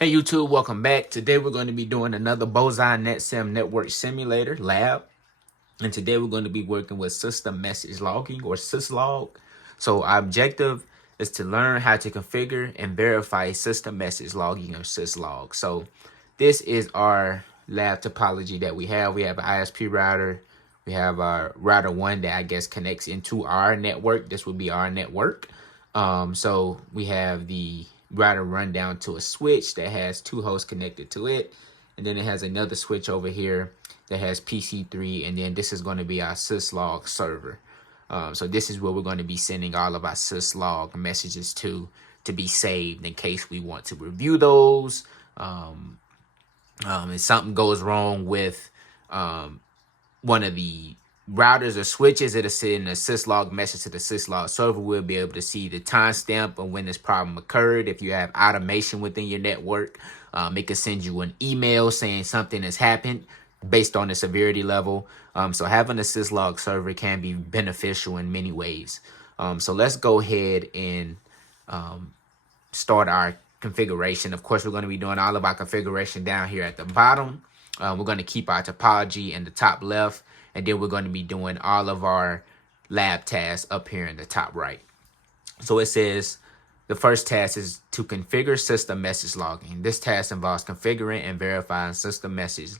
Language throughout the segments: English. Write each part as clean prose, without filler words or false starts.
Hey YouTube, welcome back. Today we're going to be doing another Boson NetSim Network Simulator lab. And today we're going to be working with system message logging or Syslog. So our objective is to learn how to configure and verify system message logging or Syslog. So this is our lab topology that we have. We have an ISP router. We have our router 1 that I guess connects into our network. This would be our network. So we have the router run down to a switch that has 2 hosts connected to it. And then it has another switch over here that has PC3. And then this is going to be our Syslog server. So this is where we're going to be sending all of our Syslog messages to be saved in case we want to review those. If something goes wrong with one of the routers or switches, it'll send a Syslog message to the Syslog server. We'll be able to see the timestamp of when this problem occurred. If you have automation within your network, it can send you an email saying something has happened based on the severity level. So having a Syslog server can be beneficial in many ways. So let's go ahead and start our configuration. Of course, we're going to be doing all of our configuration down here at the bottom. We're going to keep our topology in the top left. And then we're going to be doing all of our lab tasks up here in the top right. So it says the first task is to configure system message logging. This task involves configuring and verifying system message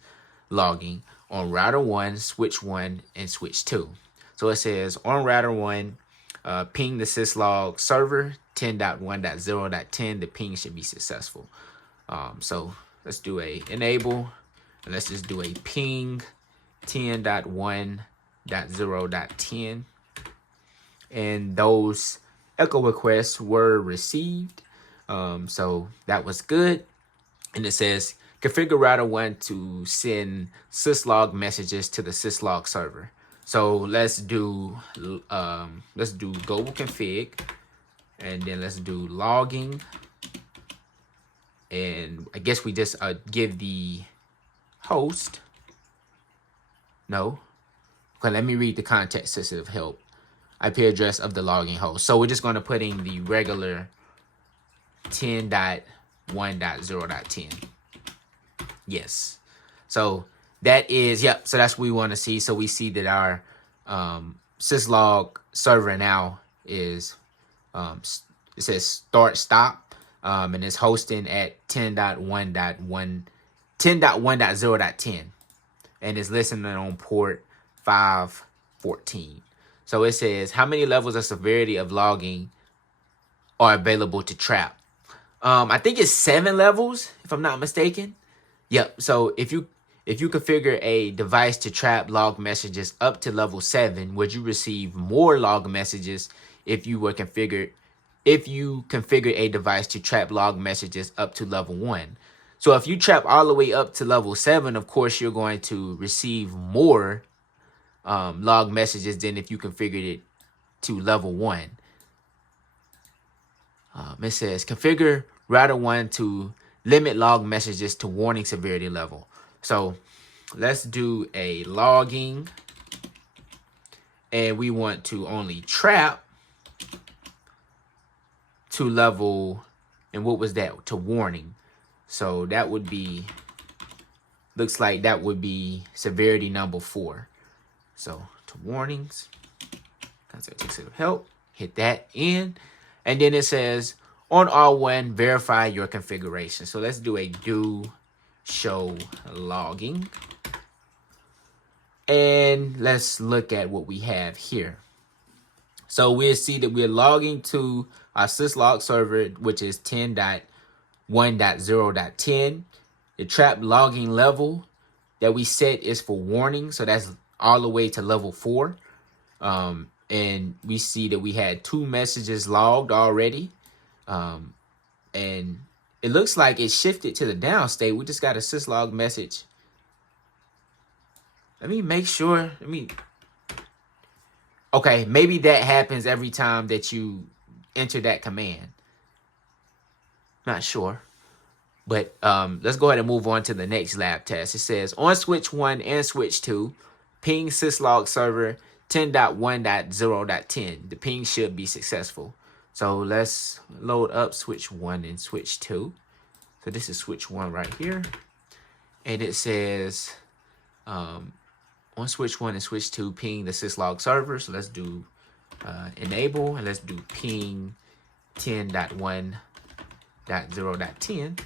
logging on router 1, switch 1, and switch 2. So it says on router 1, ping the Syslog server 10.1.0.10. The ping should be successful. So let's do a enable, and let's just do a ping 10.1.0.10, and those echo requests were received. So that was good. And it says configure router 1 to send Syslog messages to the Syslog server. So let's do global config, and then let's do logging, and I guess we just give the host. No. Okay, let me read the context sensitive help. IP address of the logging host. So we're just going to put in the regular 10.1.0.10. Yes. So that is, yep. So that's what we want to see. So we see that our Syslog server now is, it says start stop, and it's hosting at 10.1.0.10. And it's listening on port 514. So it says how many levels of severity of logging are available to trap. I think it's 7 levels, if I'm not mistaken. Yep. So if you configure a device to trap log messages up to level 7, would you receive more log messages if you configure a device to trap log messages up to level 1? So if you trap all the way up to level 7, of course, you're going to receive more log messages than if you configured it to level 1. It says configure router 1 to limit log messages to warning severity level. So let's do a logging, and we want to only trap to level, and what was that? To warning. So that would be, looks like that would be severity number 4. So to warnings, contact sensitive help, hit that in. And then it says on R1, verify your configuration. So let's do a do show logging. And let's look at what we have here. So we'll see that we're logging to our Syslog server, which is 10.1.0.10. The trap logging level that we set is for warning. So that's all the way to level 4. And we see that we had 2 messages logged already. And it looks like it shifted to the down state. We just got a Syslog message. Let me make sure. Okay, maybe that happens every time that you enter that command. Not sure. But let's go ahead and move on to the next lab test. It says on switch 1 and switch 2, ping Syslog server 10.1.0.10. The ping should be successful. So let's load up switch 1 and switch 2. So this is switch 1 right here. And it says on switch 1 and switch 2, ping the Syslog server. So let's do enable, and let's do ping 10.1.0.10.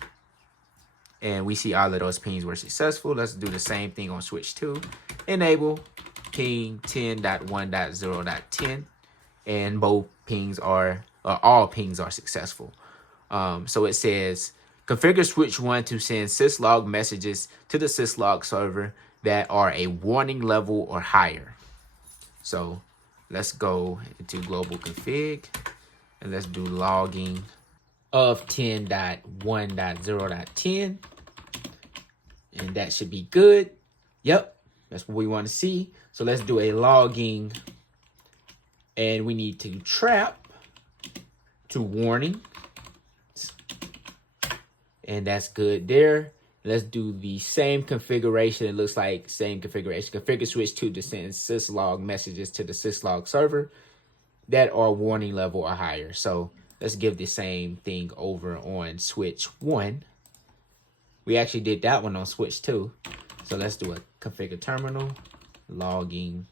And we see all of those pings were successful. Let's do the same thing on switch 2. Enable ping 10.1.0.10. And both pings are, all pings are successful. So it says, configure switch 1 to send syslog messages to the syslog server that are a warning level or higher. So let's go into global config, and let's do logging of 10.1.0.10. And that should be good. Yep, that's what we want to see. So let's do a logging, and we need to trap to warning. And that's good there. Let's do the same configuration. It looks like same configuration. Configure switch 2 to send syslog messages to the syslog server that are warning level or higher. So let's give the same thing over on switch 1. We actually did that one on switch 2. So let's do a configure terminal, logging,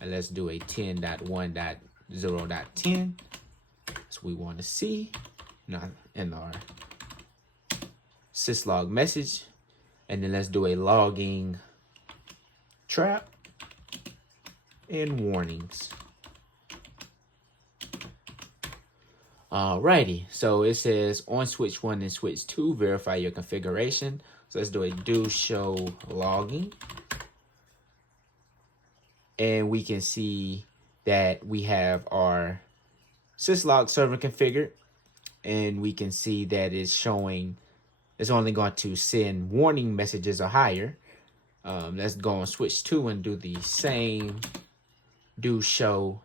and let's do a 10.1.0.10. So we want to see in our syslog message. And then let's do a logging trap and warnings. Alrighty, so it says on switch 1 and switch 2, verify your configuration. So let's do a do show logging. And we can see that we have our syslog server configured. And we can see that it's showing it's only going to send warning messages or higher. Let's go on switch 2 and do the same do show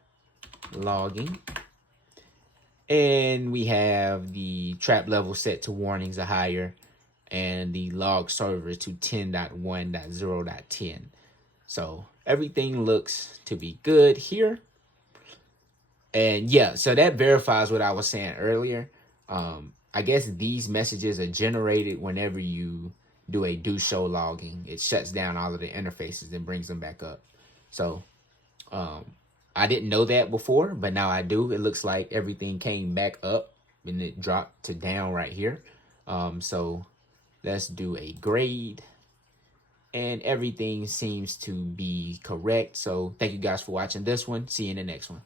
logging. And we have the trap level set to warnings or higher, and the log server to 10.1.0.10. So everything looks to be good here. And yeah, so that verifies what I was saying earlier. I guess these messages are generated whenever you do a do show logging. It shuts down all of the interfaces and brings them back up. So I didn't know that before, but now I do. It looks like everything came back up and it dropped to down right here. So let's do a grade, and everything seems to be correct. So thank you guys for watching this one. See you in the next one.